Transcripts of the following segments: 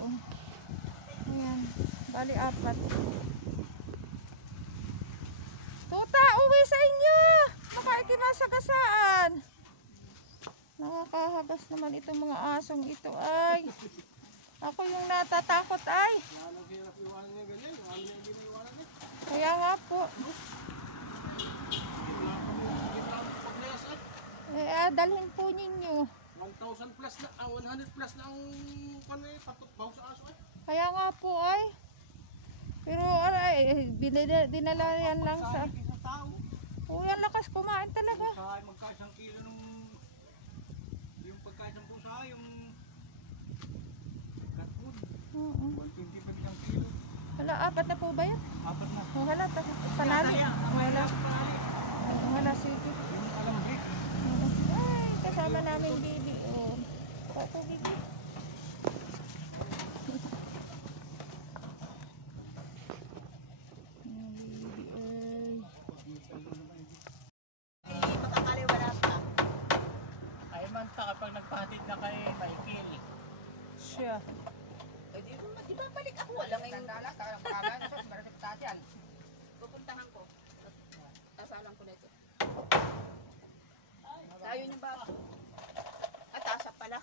Oh. Ayan. Bali, 4. Tuta, uwi sa inyo! Makaikimasagasaan. Nakakahagas naman itong mga asong ito ay. Ako yung natatakot ay. Kaya nga po. Dalhin po ninyo. 1,000 plus na, 100 plus na ang patutbaw sa aso ay. Kaya nga po ay. Pero dinala yan lang sa... Oh, yan lakas kumain talaga. Magka-1 kilo nung yung pagka-1 pusa, yung cat food. 120 pa isang kilo. Wala, 4 na po ba yan? 4 na. Oh, wala, panali. Wala. Wala, sige. Yung alamhik. Ay, kasama namin bibi. Oh. Ako, bibi. Kapag nagpahatid na kay Michael. Siya. Di ba balik ako? Wala ngayong dala. Pupuntahan ko. Tasalang ko na ito. Tayo niyo ba? At tasa pala.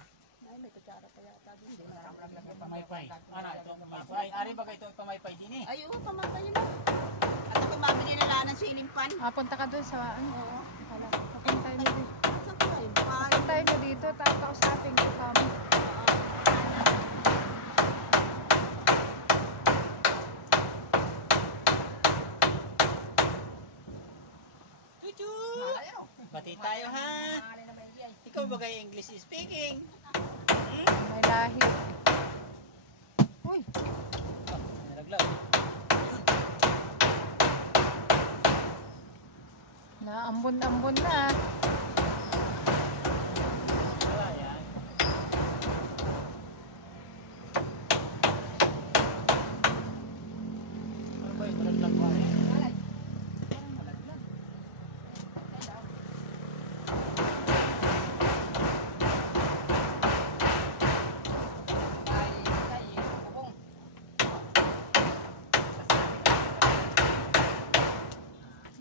Ay, may kutsara pa yata. Hindi na. Pamaypay. Ano ito? Pamaypay. Ari ba ito pamaypay din eh? Ay, oo, pamatay yun. At ako mamili na lang ng silimpan. Punta ka doon sa ano? Oo. Wala. Papunta mo dito. Saan ko tayo? Punta mo dito. Tapos usapin ko kami. Pati tayo ha. Ikaw ba kayo English speaking? May lahi. Uy. Nalaglaw. Naambon-ambon na. Wala yan. Ano ba yung nalaglag ba eh?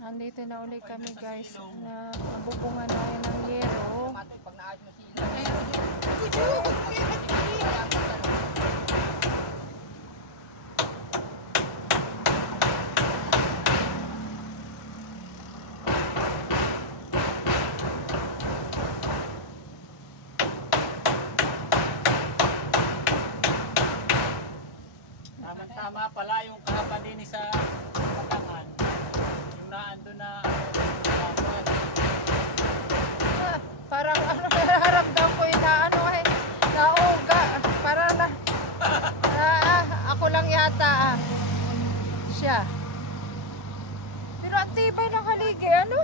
Nandito na ulit kami guys. Nabubungan na yan ng yero. Tama pala yung kahapon din sa Batangan. Yung naando na Parang ano, nararamdam ko yung naano eh. Nauga. Parang na... ako lang yata siya. Pero ang tibay ng haligi. Ano?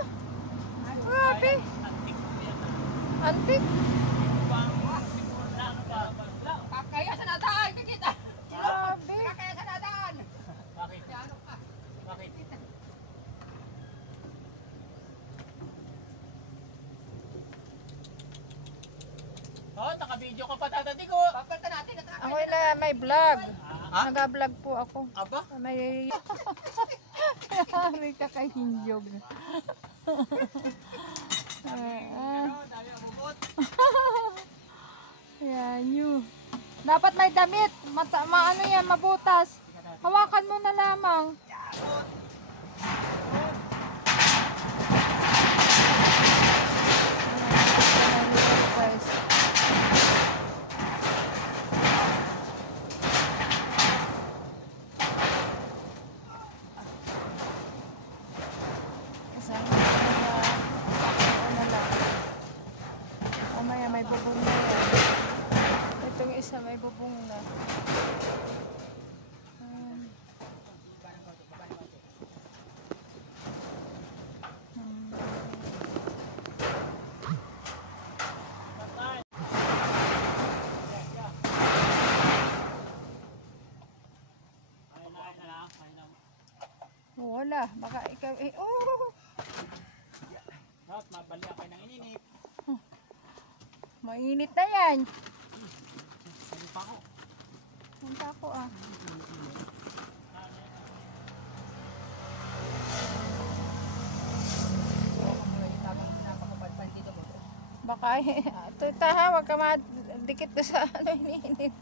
Grabe. antik yan. Antik. Yung bang siguro na ano ba? Kakaya sa nadaan, kikita. Grabe. Kakaya sa nadaan. Bakit? Bakit? Oh, naka-video ka pa tatati ko. Papalta natin. Ako na may vlog. Ah? Nag-vlog po ako. Aba? May... may kakahinyog. Dali ang bukot. Yan yun. Dapat may damit. Maano yan, mabutas. Hawakan mo na lamang. Guys. Kasama na lang. Umaya may bubong na yan. Itong isa may bubong na. Wala, baka ikaw eh. Oh! Dapat mabali ako ng ininit. Mainit na yan. Ano pa ako? Punta ako ah. Baka wag ka madikit ko sa ano iniinit.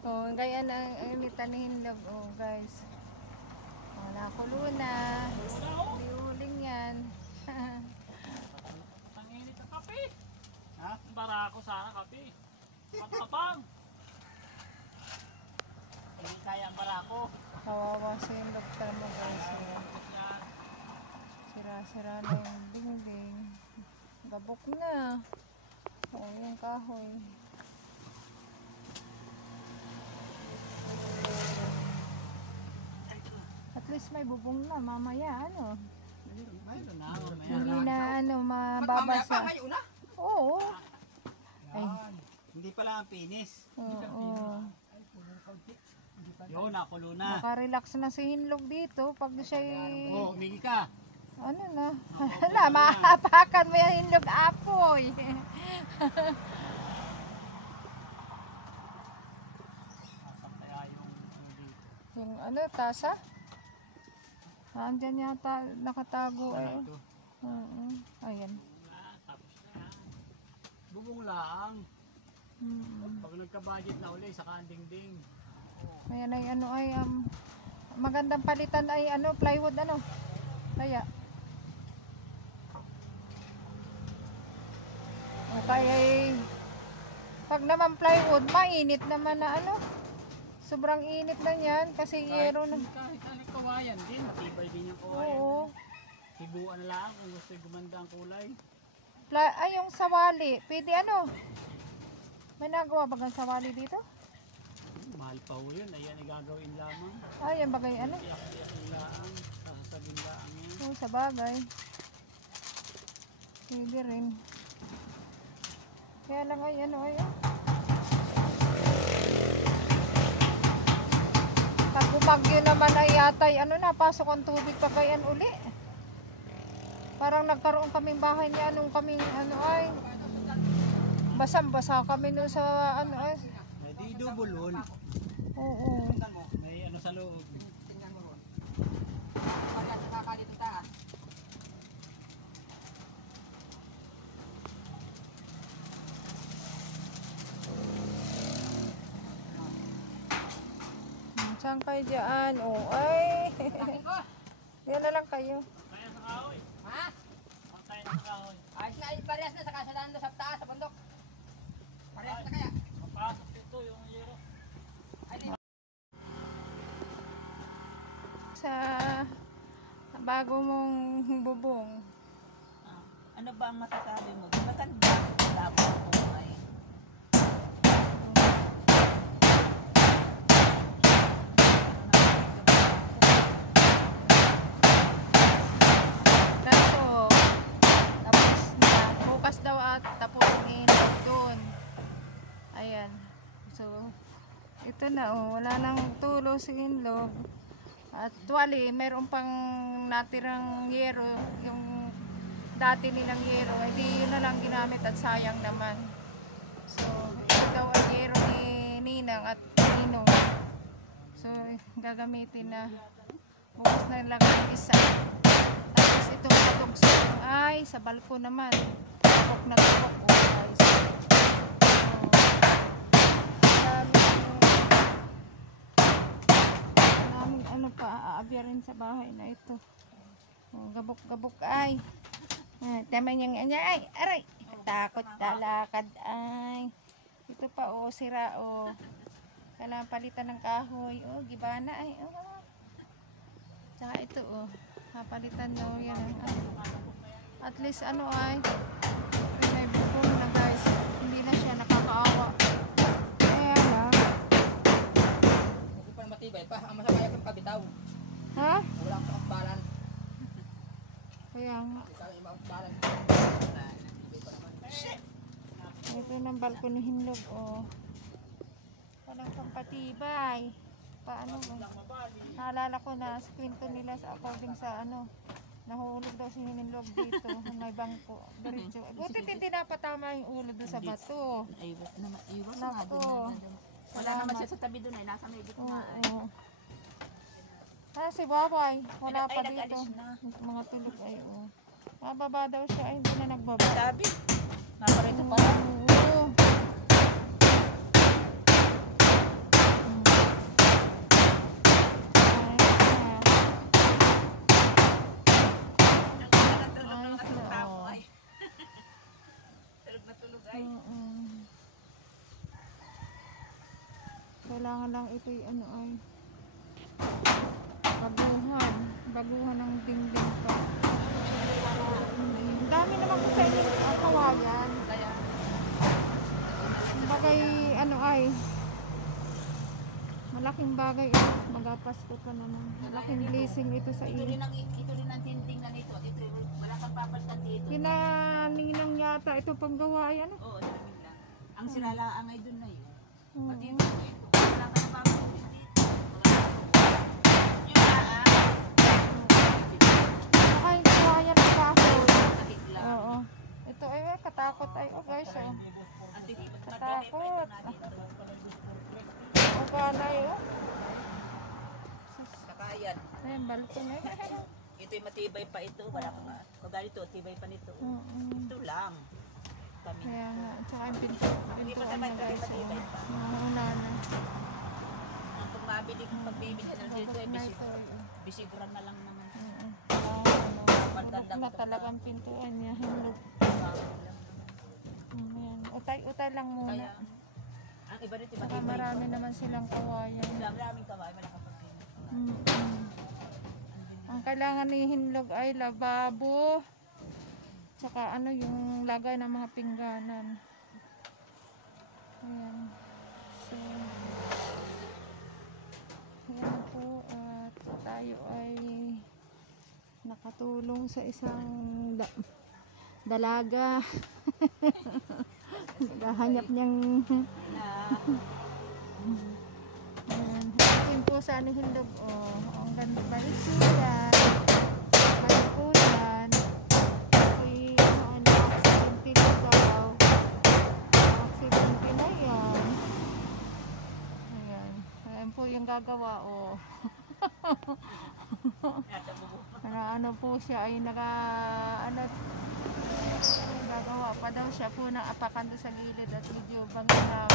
Oh, gaya ng initan ni Hinlog. Oh, guys. Oh, nakulo na. Liuling yan. Ang init ng kape. Ha? Bara ako sana kape. Matapang. Hindi kaya ang barako. Kawawa si Hinlog mo guys. Oh. Yan. Sira-sira na yung dingding. Gabok na. Oh, yung kahoy. At least may bubong na mamaya ano. Mayroon na. Mamaya Hindi na. na ano Mamaya pa, mababasa. ngayon na. Oo. Ay. Yan. Hindi pala ang finish. Oo. Yun, nakulo na. Makarelax na si Hinlog dito pag siya Oh, umigi ka. ano na. Wala, mahapakan mo yung Hinlog apoy. Nasaan kaya yung tubig? Yung ano, tasa? Andyan yata nakatago eh. Ito. Oo. Ayan. Tapos na yan. Bubong lang. Pag nagka-budget na uli, saka ang dingding. Ayan ay ano ay magandang palitan ay ano plywood ano. Kaya kaya ay pag naman plywood mainit naman na ano. Sobrang init na yan kasi yero na. Kahit kawayan din, matibay din yung kawayan. Oo. Hibuan lang kung gusto gumanda ang kulay. Ay yung sawali, pwede ano? May nagawa ba ng sawali dito? Mahal pa ho yun, ayan ay gagawin lamang. Ay, yan bagay ano? Iyak-iyak laang, sasagin laang yan. Oo, sa bagay. Pwede rin. Kaya lang ay ano ay. Pag bumagyo naman ay yatay ano na, pasok ang tubig pagayan uli. Parang nagkaroon kaming bahay ni anong kaming ano ay. Basang-basa kami no sa ano ay. May di dubulon. Oo. May ano sa loob. Tingnan mo ron. Pagka nakakalito taas. Saan kayo dyan? Oh, ay. Takin ko. Yan na lang kayo. Kaya sa kahoy, Ha? pantay na sa kahoy. Ayos na, parehas na sa kasalan doon sa taas, sa bundok. Parehas na kaya. Mapasok ito yung yero. Ay, di. Sa bago mong bubong. Ano ba ang masasabi mo? Maganda. Labo ang kulay. Kaso, tapos na. Bukas daw at tapos hinlog doon. Ayan. So, ito na oh. Wala nang tulo si hinlog. At tuwali, mayroon pang natirang yero. Yung dati nilang yero. Hindi yun na lang ginamit at sayang naman. So, ito daw ay yero ni Ninang at Ninong. So, gagamitin na. Bukas na lang ang isa. Tapos itong katugso ay sa balko naman. Tubok na tubok. Oh, guys. Maraming ano pa aabyarin sa bahay na ito. Oh, gabok-gabok ay. Tama niyang ay. Aray. Takot talakad ay. Ito pa oh, sira oh. Kailangan palitan ng kahoy. Oh, gibana ay. Oh. Tsaka ito oh. Papalitan daw yan. At least ano ay. May bubong na guys. Hindi na siya nakakaawa. Kaya lang. Hindi pa matibay pa. Ang masabay akong kabitaw. Ha? Wala akong akbalan. Kaya nga. Hindi kami makakbalan. Matibay pa naman. Ito ng balko ni Hinlog oh. Walang pampatibay. Paano ba? Naalala ko na sa kwento nila sa according sa ano. Nahulog daw si Hinlog dito. May bangko. Diretso. Buti hindi napatama yung ulo doon sa bato. Iwas na maiwas Nako. Wala naman siya sa tabi doon ay nasa may gitna. Oo. Si Babay, wala Ay, pa dito. nag-alis na. Mga tulog ay mababa daw siya, ay hindi na nagbaba. Sabi, naparito pa lang. Oo. Tulog na tulog ay. Kailangan lang ito ano ay baguhan ng dingding pa. Dami naman ko sa inyo kawayan. Kaya, Bagay ano ay malaking bagay magapasko ka naman. Malaking blessing ito sa iyo. ito rin ang tintingnan nito. At ito, wala kang papalitan dito. Kinaninang yata ito panggawa ay ano. Oo, sabi lang. Ang sinalaang ay doon na yun. Pati Oo. ito, wala ka na papalitan dito. Yun na Ay, kawayan ng kahoy. kahit lang. Oo. Ito ay katakot ay guys oh. Ang dikit. Katakot. O kanay oh. Kakayan. Ayan, balto na Ito'y matibay pa ito. Wala ka ba? Pag ito, tibay pa nito. Ito lang. Kami. Kaya nga, tsaka yung pintuan niya guys matibay pa. wala na. Ang pag mabili, pagbibili ng dito, Bukod na ito bisiguran na lang naman. Bukod na talagang pintuan niya hinlog. Ayan. Utay lang muna. Kaya, ang iba rito, Saka matibay marami pa. naman silang kawayan. Maraming kaway, wala ka pagpili. Ang kailangan ni hinlog ay lababo. Tsaka ano yung lagay ng mga pingganan. Ayan. So, ayan po at tayo ay nakatulong sa isang dalaga. Naghahanap niyang ayan. Hatiin po sa ano hinlog. Oh, ang ganda ba ito yan? Balik po yan. Uy, ano, aksidente ko daw. Aksidente na yan. Ayan. Ayan po yung gagawa. Oh. Ano po siya ay nagagawa pa daw siya po ng apakan doon sa gilid at medyo bangin na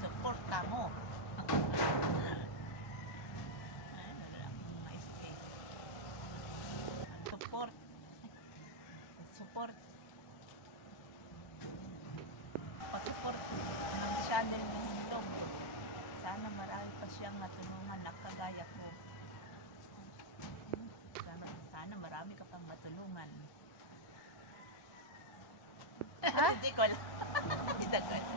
Suporta mo. Ay, wala akong ma-escape. Support. Support. Pag-support ng channel mo Hindong. Sana marami pa siyang matulungan na kagaya ko. Sana marami ka pang matulungan. Hindi ko alam. Hindi ko alam.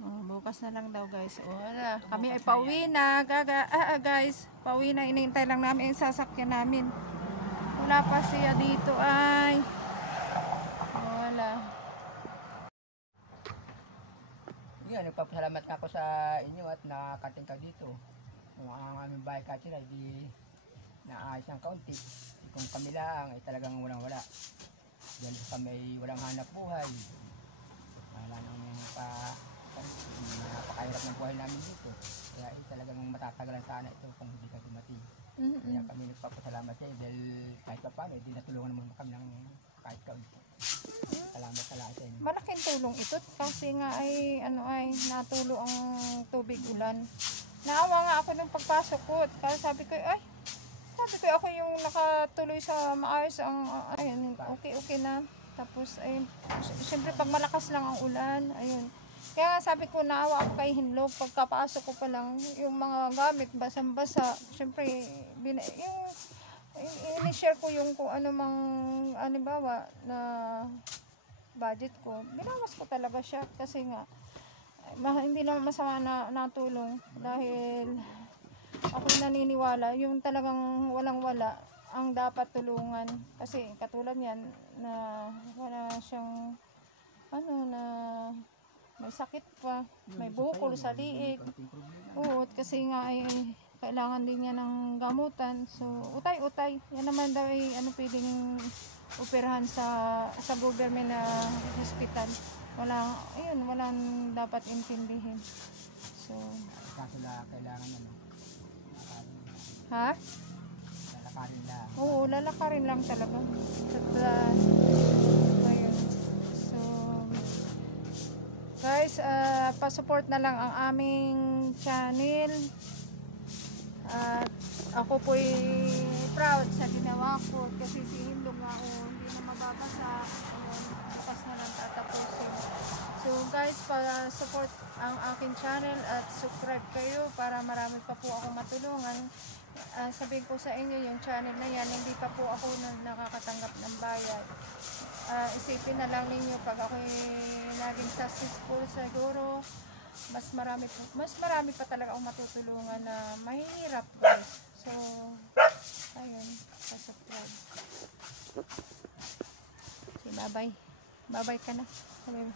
Oh, bukas na lang daw guys. Oh, wala. Kami ay pauwi na. Guys, pauwi na. Inihintay lang namin yung sasakyan namin. Wala pa siya dito ay. Oh, wala. Yan, nagpapasalamat nga ako sa inyo at nakakating ka dito. Kung ang aming bahay katira, di naayos ng kaunti. Kung kami lang, ay talagang walang-wala. Yan kami ay walang hanap buhay. Wala nang napakahirap ng buhay namin dito. Kaya talagang matatagalan sana ito kung hindi ka dumating. Kaya kami nagpapasalamat sa iyo dahil kahit pa paano, hindi natulungan naman kami ng kahit kaunti. Salamat sa lahat sa inyo. Malaking tulong ito kasi nga ay natulo ang tubig ulan. Naawa nga ako nung pagpasok ko. Kaya sabi ko ako yung nakatuloy sa maayos ang ayun, okay na. Tapos ay siyempre pag malakas lang ang ulan, ayun. Kaya nga sabi ko naawa ako kay Hinlog pagkapasok ko pa lang yung mga gamit basang-basa. Siyempre ini-share ko yung kung ano mang halimbawa na budget ko. Binawas ko talaga siya kasi nga hindi naman masama na natulong dahil ako naniniwala yung talagang walang-wala ang dapat tulungan kasi katulad yan na wala siyang may sakit pa, may bukol sa liig. Oo, at kasi nga ay kailangan din niya ng gamutan. So, utay-utay. Yan naman daw ay pwedeng operahan sa government na hospital. Walang dapat intindihin. So, Kaso na kailangan ha? lalakarin lang. Oo, lalakarin lang talaga. Ayun. So, guys, pa-support na lang ang aming channel. At ako po'y proud sa ginawa ko kasi si Hindog nga hindi na mababasa. Ayun, bukas na lang tatapusin. So guys, pa-support ang aking channel at subscribe kayo para marami pa po ako matulungan. Sabihin ko sa inyo, yung channel na yan, hindi pa po ako nakakatanggap ng bayad. Isipin na lang ninyo pag ako'y naging successful siguro, mas marami pa talaga akong matutulungan na mahirap, guys. So, ayun, pa-subscribe. Okay, bye-bye. Bye-bye ka na. Ayan.